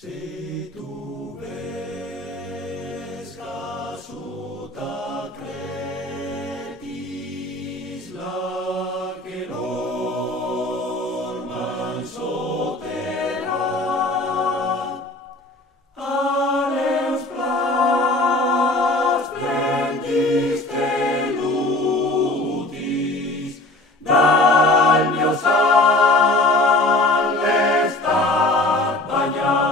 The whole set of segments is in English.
Si tu ves casuta cretis la que norman sotera aleus plas plendis telutis dal mio san l'estat bagnat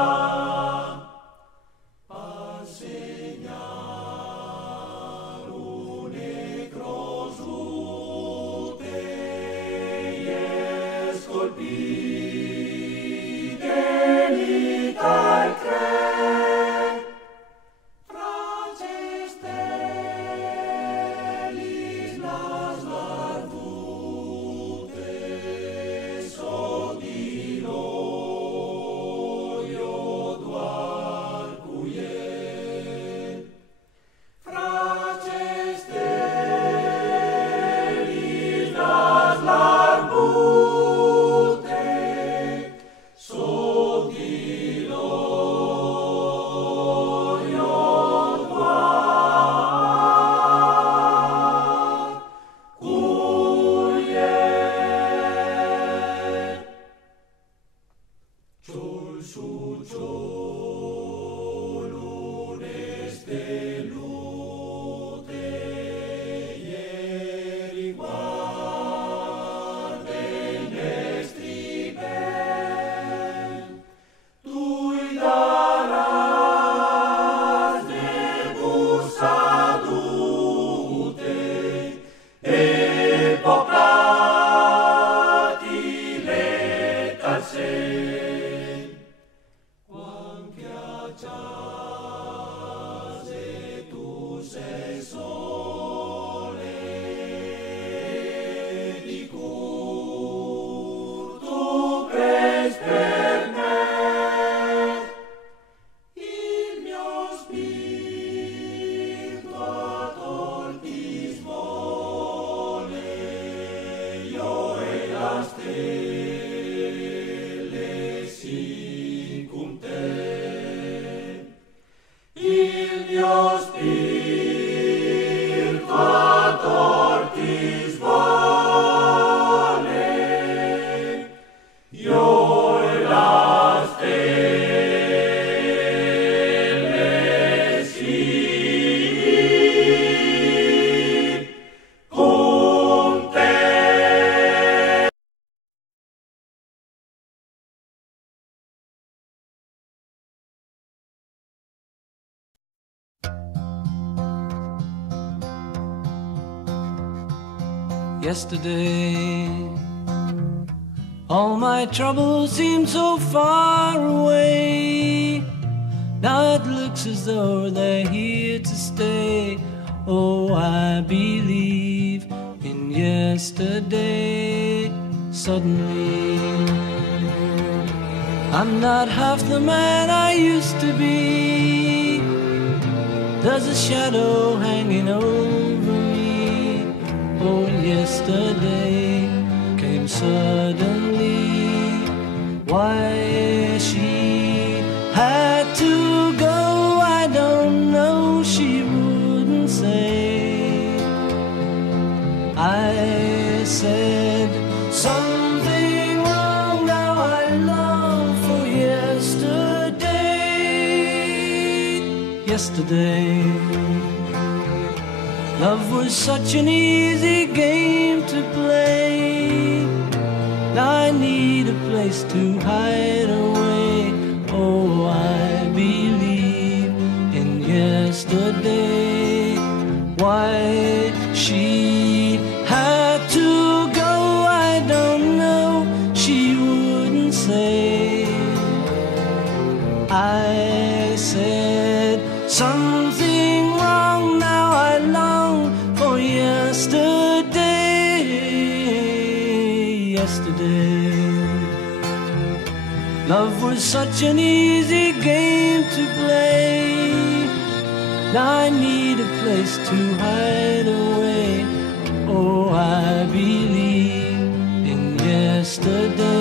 Yesterday, all my troubles seemed so far away. Now it looks as though they're here to stay. Oh, I believe in yesterday. Suddenly, I'm not half the man I used to be. There's a shadow hanging over me. Oh, yesterday came suddenly. Why she had to go, I don't know, she wouldn't say. I said something wrong, now I long for yesterday. Yesterday, love was such an easy game to play. Now I need a place to hide away. Oh, I believe in yesterday. Why she had to go, I don't know, she wouldn't say. I said something wrong, now I long for yesterday. Yesterday, love was such an easy game to play. Now I need a place to hide away. Oh, I believe in yesterday.